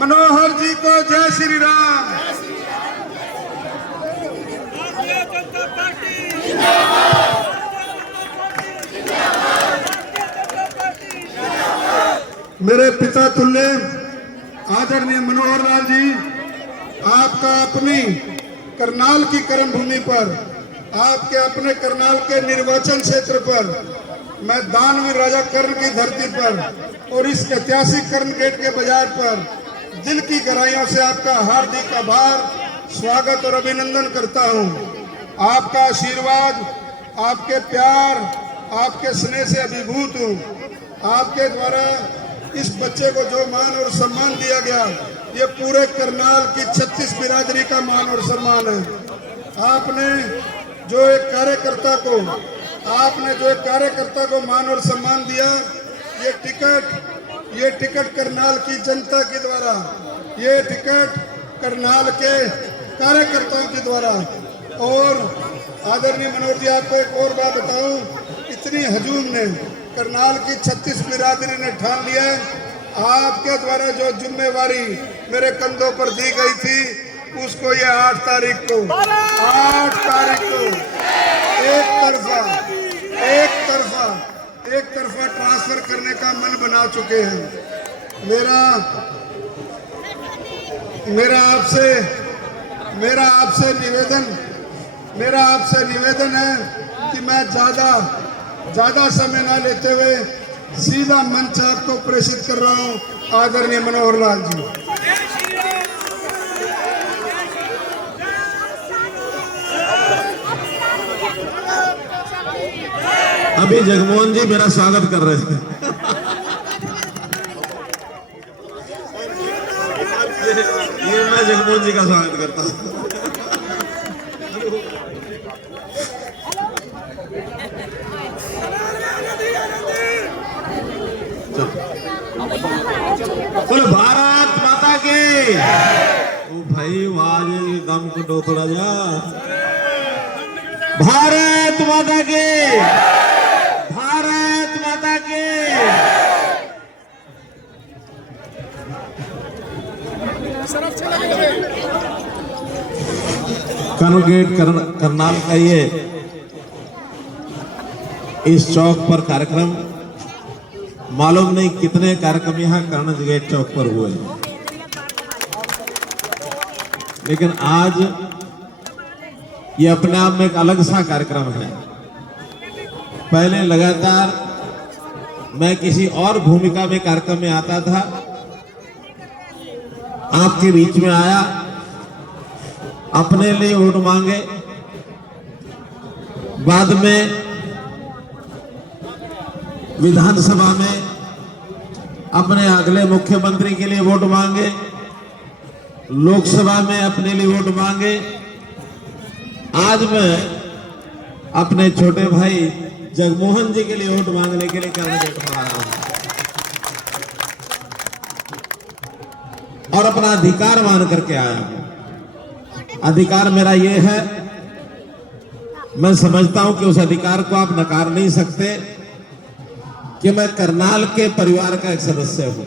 मनोहर जी को जय श्री राम। भारतीय जनता पार्टी मेरे पिता तुल्य आदरणीय मनोहर लाल जी, आपका अपनी करनाल की कर्म भूमि पर, आपके अपने करनाल के निर्वाचन क्षेत्र पर, मैं दानवीर राजा कर्ण की धरती पर और इस ऐतिहासिक कर्ण गेट के बाजार पर दिल की गहराइयों से आपका हार्दिक आभार, स्वागत और अभिनंदन करता हूं। आपका आशीर्वाद, आपके प्यार, आपके स्नेह से अभिभूत हूं। आपके द्वारा इस बच्चे को जो मान और सम्मान दिया गया, ये पूरे करनाल की 36 बिरादरी का मान और सम्मान है। आपने जो एक कार्यकर्ता को मान और सम्मान दिया, ये टिकट करनाल की जनता के द्वारा, ये टिकट करनाल के कार्यकर्ताओं के द्वारा। और आदरणीय मनोहर जी, आपको एक और बात बताऊं, इतनी हजूम ने, करनाल की 36 बिरादरी ने ठान लिया है, आपके द्वारा जो जिम्मेवारी मेरे कंधों पर दी गई थी, उसको ये 8 तारीख को एक तरफा ट्रांसफर करने का मन बना चुके हैं। मेरा आपसे निवेदन है कि मैं ज्यादा समय ना लेते हुए सीधा मंच आपको प्रेषित कर रहा हूं। आदरणीय मनोहर लाल जी, अभी जगमोहन जी मेरा स्वागत कर रहे हैं। ये मैं जगमोहन जी का स्वागत करता हूं। बोलो भारत माता की। ओ भाई आज दम को दो थोड़ा जा। भारत माता की, भारत माता की। कर्ण गेट करनाल का ये इस चौक पर कार्यक्रम, मालूम नहीं कितने कार्यक्रम यहाँ कर्ण गेट चौक पर हुए, लेकिन आज ये अपने आप में एक अलग सा कार्यक्रम है। पहले लगातार मैं किसी और भूमिका में कार्यक्रम में आता था, आपके बीच में आया, अपने लिए वोट मांगे, बाद में विधानसभा में अपने अगले मुख्यमंत्री के लिए वोट मांगे, लोकसभा में अपने लिए वोट मांगे। आज मैं अपने छोटे भाई जगमोहन जी के लिए वोट मांगने के लिए कर्ण गेट पर आया हूं और अपना अधिकार मान करके आया हूं। अधिकार मेरा ये है, मैं समझता हूं कि उस अधिकार को आप नकार नहीं सकते कि मैं करनाल के परिवार का एक सदस्य हूं।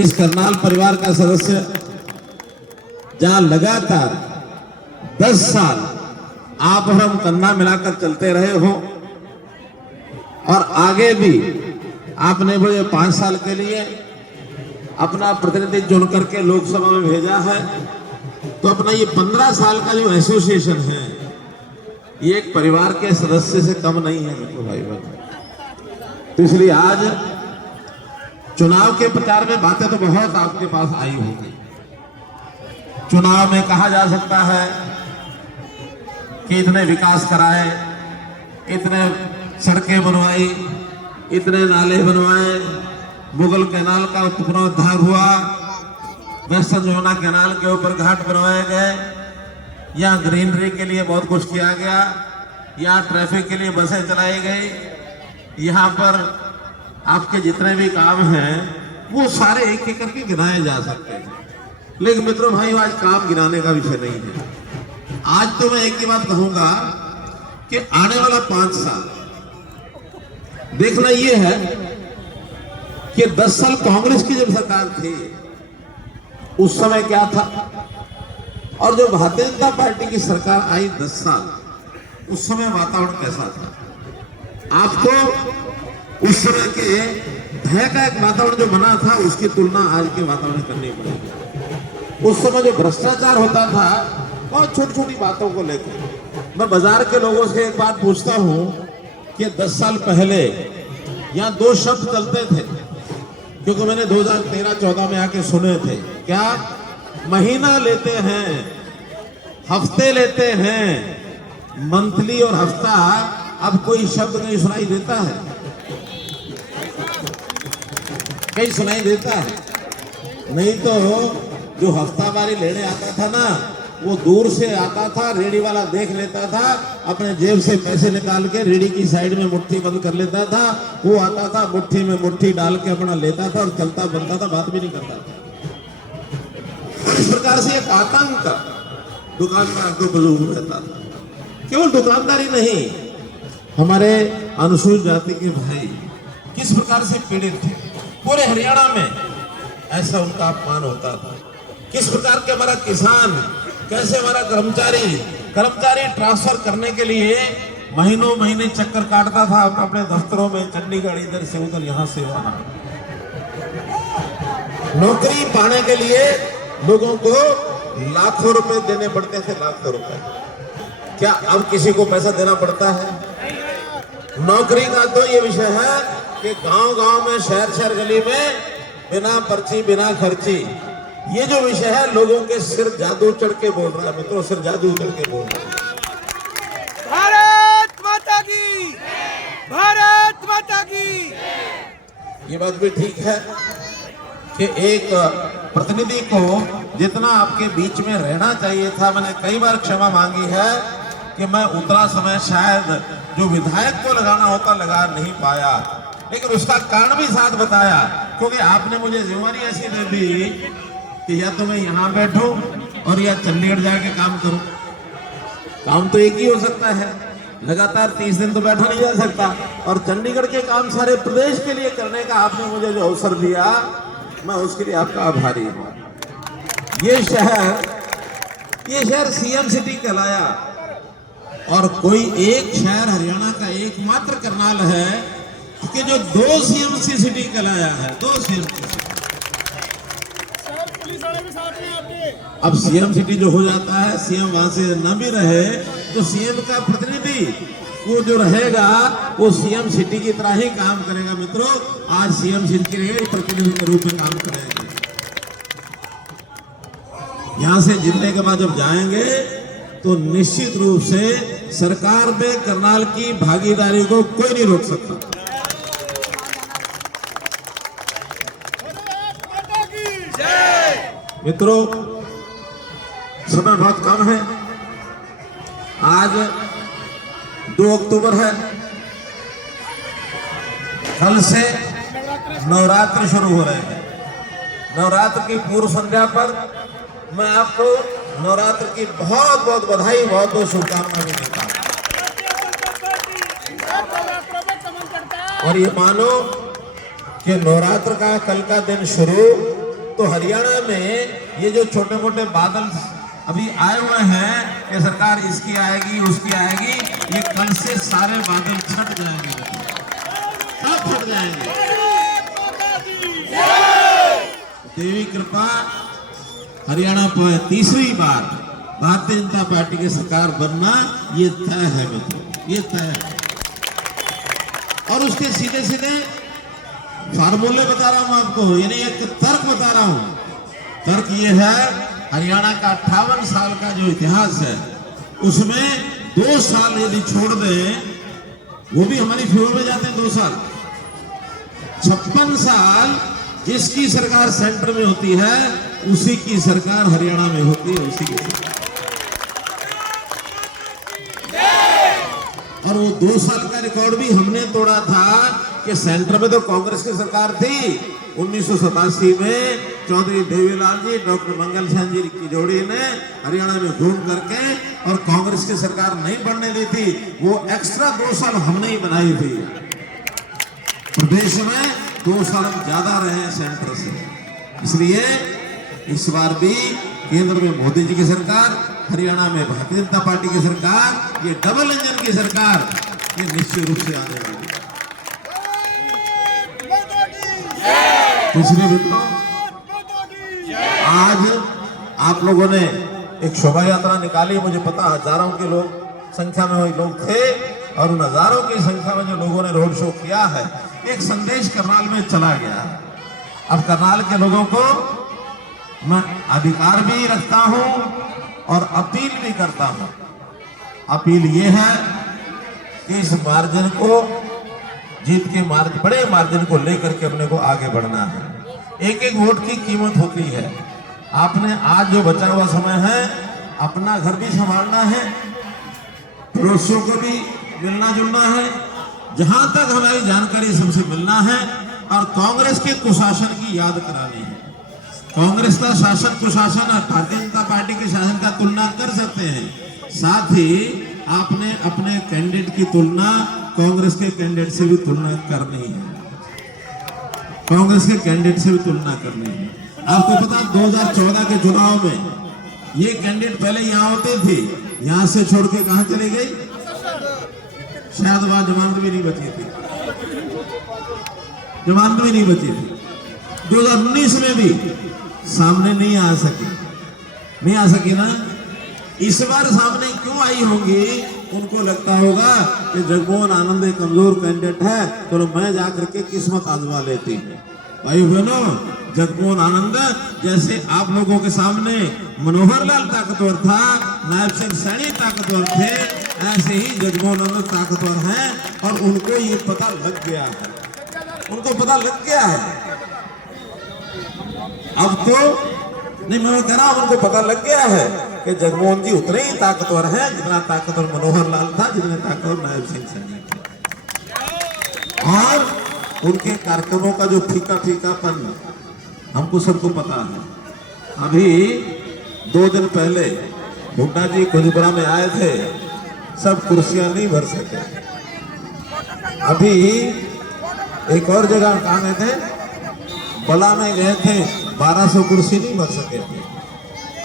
इस करनाल परिवार का सदस्य जहां लगातार 10 साल आप और हम कन्ना मिलाकर चलते रहे हो और आगे भी आपने मुझे 5 साल के लिए अपना प्रतिनिधि चुन करके लोकसभा में भेजा है, तो अपना ये 15 साल का जो एसोसिएशन है, ये एक परिवार के सदस्य से कम नहीं है मेरे भाई बहन। तो इसलिए आज चुनाव के प्रचार में बातें तो बहुत आपके पास आई होंगी। चुनाव में कहा जा सकता है कि इतने विकास कराए, इतने सड़कें बनवाई, इतने नाले बनवाए, मुगल कैनाल का पुनरुद्धार हुआ, वेस्टर्न यमुना कैनाल के ऊपर घाट बनवाए गए, यहाँ ग्रीनरी के लिए बहुत कुछ किया गया, यहाँ ट्रैफिक के लिए बसें चलाई गई, यहाँ पर आपके जितने भी काम हैं वो सारे एक एक करके गिनाए जा सकते हैं। लेकिन मित्रों भाइयों, आज काम गिनाने का विषय नहीं है। आज तो मैं एक ही बात कहूंगा कि आने वाला 5 साल देखना ये है कि 10 साल कांग्रेस की जब सरकार थी उस समय क्या था और जो भारतीय जनता पार्टी की सरकार आई 10 साल, उस समय वातावरण कैसा था। आपको उस समय के भय का एक वातावरण जो बना था उसकी तुलना आज के वातावरण करनी पड़ेगी। उस समय जो भ्रष्टाचार होता था बहुत छोटी छोटी बातों को लेकर, मैं बाजार के लोगों से एक बात पूछता हूं कि 10 साल पहले यहाँ 2 शब्द चलते थे, क्योंकि मैंने 2013-14 में आके सुने थे, क्या महीना लेते हैं, हफ्ते लेते हैं, मंथली और हफ्ता। अब कोई शब्द नहीं सुनाई देता है, कहीं सुनाई देता है नहीं। तो जो हफ्तावारी लेने आता था ना, वो दूर से आता था, रेडी वाला देख लेता था, अपने जेब से पैसे निकाल के रेडी की साइड में मुट्ठी बंद कर लेता था। वो आता था, मुट्ठी में मुट्ठी डाल के अपना लेता था और चलता बनता था, बात भी नहीं करता था। इस प्रकार से एक आतंक दुकानदार को बुजुर्ग रहता था। केवल दुकानदारी नहीं, हमारे अनुसूचित जाति के भाई किस प्रकार से पीड़ित थे, पूरे हरियाणा में ऐसा उनका अपमान होता था। किस प्रकार के हमारा किसान, कैसे हमारा कर्मचारी ट्रांसफर करने के लिए महीनों महीने चक्कर काटता था अपने दफ्तरों में, चंडीगढ़ इधर से उधर, यहां से वहां। नौकरी पाने के लिए लोगों को लाखों रुपए देने पड़ते थे, लाखों रुपए। क्या अब किसी को पैसा देना पड़ता है? नौकरी का तो ये विषय है कि गांव-गांव में, शहर-शहर गली में बिना पर्ची बिना खर्ची, ये जो विषय है लोगों के सिर जादू चढ़ के बोल रहा है मित्रों, सिर जादू चढ़ के बोल रहा है। भारत माता की, भारत माता की। ये बात भी ठीक है कि एक प्रतिनिधि को जितना आपके बीच में रहना चाहिए था, मैंने कई बार क्षमा मांगी है कि मैं उतना समय शायद जो विधायक को लगाना होता लगा नहीं पाया, लेकिन उसका कारण भी साथ बताया, क्योंकि आपने मुझे जिम्मेदारी ऐसी दे दी कि या तो मैं यहाँ बैठूं और या चंडीगढ़ जाके काम करूं। काम तो एक ही हो सकता है, लगातार 30 दिन तो बैठा नहीं जा सकता। और चंडीगढ़ के काम सारे प्रदेश के लिए करने का आपने मुझे जो अवसर दिया, मैं उसके लिए आपका आभारी हूं। ये शहर सीएम सिटी कहलाया, और कोई एक शहर हरियाणा का एकमात्र करनाल है कि जो 2 सीएमसी सिटी कहलाया है, 2 सीएमसी। अब सीएम सिटी जो हो जाता है, सीएम वहां से न भी रहे तो सीएम का प्रतिनिधि वो जो रहेगा वो सीएम सिटी की तरह ही काम करेगा मित्रों। आज सीएम सिटी रहेगा, प्रतिनिधि के रूप में काम करेगा। यहां से जिले के बाद जब जाएंगे तो निश्चित रूप से सरकार में करनाल की भागीदारी को कोई नहीं रोक सकता। मित्रों, समय बहुत कम है। आज 2 अक्टूबर है, कल से नवरात्र शुरू हो रहे हैं। नवरात्र की पूर्व संध्या पर मैं आपको नवरात्र की बहुत बहुत बधाई, बहुत बहुत शुभकामनाएं देता हूं। और ये मानो कि नवरात्र का कल का दिन शुरू, तो हरियाणा में ये जो छोटे मोटे बादल अभी आए हुए हैं कि सरकार इसकी आएगी उसकी आएगी, ये कल से सारे बादल छट जाएंगे, सब छट जाएंगे। देवी कृपा, हरियाणा पर तीसरी बार भारतीय जनता पार्टी की सरकार बनना ये तय है मित्रों, ये तय है। और उसके सीधे सीधे फार्मूले बता रहा हूं आपको, यानी एक तर्क बता रहा हूं। तर्क ये है, हरियाणा का 58 साल का जो इतिहास है उसमें 2 साल यदि छोड़ दें, वो भी हमारी फेवर में जाते हैं 2 साल। 56 साल जिसकी सरकार सेंटर में होती है उसी की सरकार हरियाणा में होती है, उसी की सरकार। और वो 2 साल का रिकॉर्ड भी हमने तोड़ा था कि सेंटर में तो कांग्रेस की सरकार थी। 1987 में चौधरी देवीलाल जी, डॉक्टर मंगल सेन जी की जोड़ी ने हरियाणा में घूम करके और कांग्रेस की सरकार नहीं बनने दी थी, वो एक्स्ट्रा 2 साल हमने ही बनाई थी। प्रदेश में 2 साल ज्यादा रहे सेंटर से, इसलिए इस बार भी केंद्र में मोदी जी की सरकार, हरियाणा में भारतीय जनता पार्टी की सरकार, ये डबल इंजन की सरकार ये निश्चित रूप से आने वाली है। दूसरी मित्रों, आज आप लोगों ने एक शोभा यात्रा निकाली, मुझे पता हजारों के लोग संख्या में वही लोग थे, और उन हजारों की संख्या में जो लोगों ने रोड शो किया है, एक संदेश करनाल में चला गया। अब करनाल के लोगों को मैं अधिकार भी रखता हूं और अपील भी करता हूं। अपील ये है कि इस मार्जिन को, जीत के मार्जिन, बड़े मार्जिन को लेकर के अपने को आगे बढ़ना है। एक एक वोट की कीमत होती है। आपने आज जो बचा हुआ समय है, अपना घर भी संभालना है, पड़ोसियों को भी मिलना जुलना है, जहां तक हमारी जानकारी सबसे मिलना है, और कांग्रेस के कुशासन की याद करानी है। कांग्रेस का शासन कुशासन और भारतीय जनता पार्टी के शासन का तुलना कर सकते हैं, साथ ही आपने अपने कैंडिडेट की तुलना कांग्रेस के कैंडिडेट से भी तुलना करनी है। कांग्रेस के कैंडिडेट से भी तुलना करनी है। आपको पता 2014 के चुनाव में ये कैंडिडेट पहले यहाँ होते थे, यहाँ से छोड़ के कहां चली गई, शायद वहां जमानत भी नहीं बची थी, जमानत भी नहीं बची थी। 2019 में भी सामने नहीं आ सकी ना। इस बार सामने क्यों आई होंगी? उनको लगता होगा कि जगमोहन आनंद एक कमजोर कैंडिडेट है, तो मैं जाकर के किस्मत आजमा लेती हूँ। भाई बहनों, जगमोहन आनंद जैसे आप लोगों के सामने मनोहर लाल ताकतवर था, नायब सिंह सैनी ताकतवर थे, ऐसे ही जगमोहन आनंद ताकतवर हैं, और उनको ये पता लग गया है, उनको पता लग गया है। अब तो नहीं, मैं कह रहा हूं उनको पता लग गया है कि जगमोहन जी उतने ही ताकतवर हैं जितना ताकतवर मनोहर लाल था, जितने ताकतवर नायब सिंह सैनी थे। और उनके कार्यक्रमों का जो फीका फीकापन हमको सबको पता है। अभी 2 दिन पहले हुड्डा जी कुंजपुरा में आए थे, सब कुर्सियां नहीं भर सके। अभी एक और जगह कहाँ गए थे, बला में गए थे, 1200 कुर्सी नहीं भर सके थे।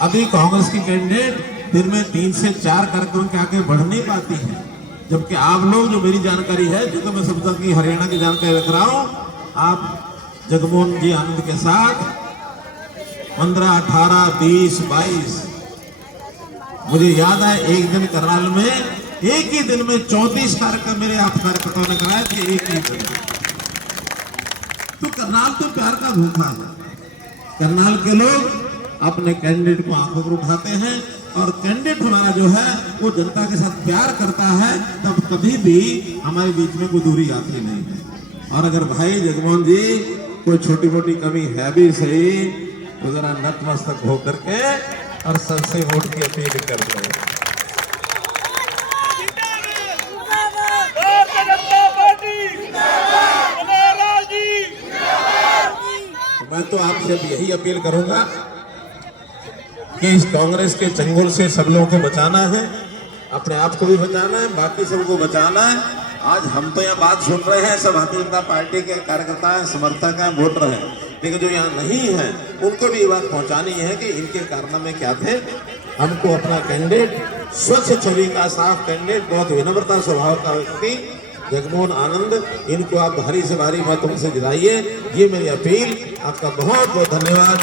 अभी कांग्रेस की कैंडिडेट दिन में 3 से 4 कार्यक्रम के आगे बढ़ नहीं पाती है, जबकि आप लोग, जो मेरी जानकारी है, जो तो मैं समझता कि हरियाणा की जानकारी रख रहा हूं, आप जगमोहन जी आनंद के साथ 15, 18, 20, 22, मुझे याद है एक दिन करनाल में एक ही दिन में 34 कार्यक्रम मेरे आप कार्यकर्ताओं ने कराए थे, एक ही दिन। तो करनाल तो प्यार का भूखा है। करनाल के लोग अपने कैंडिडेट को आंखों पर उठाते हैं, और कैंडिडेट हमारा जो है वो जनता के साथ प्यार करता है, तब कभी भी हमारे बीच में कोई दूरी आती नहीं है। और अगर भाई जगमोहन जी कोई छोटी मोटी कमी है भी सही, तो जरा नतमस्तक होकर के और सबसे वोट की अपील करते हैं। मैं तो आपसे यही अपील करूंगा कि इस कांग्रेस के चंगुल से सब लोगों को बचाना है, अपने आप को भी बचाना है, बाकी सबको बचाना है। आज हम तो यहाँ बात सुन रहे हैं, सब भारतीय जनता पार्टी के कार्यकर्ता हैं, समर्थक हैं, वोटर हैं, लेकिन जो यहाँ नहीं है उनको भी ये बात पहुँचानी है कि इनके कारनामे क्या थे। हमको अपना कैंडिडेट, स्वच्छ छवि का साफ कैंडिडेट, बहुत विनम्रता स्वभाव का व्यक्ति जगमोहन आनंद, इनको आप भारी से भारी मतों से जिताइए, ये मेरी अपील। आपका बहुत बहुत धन्यवाद।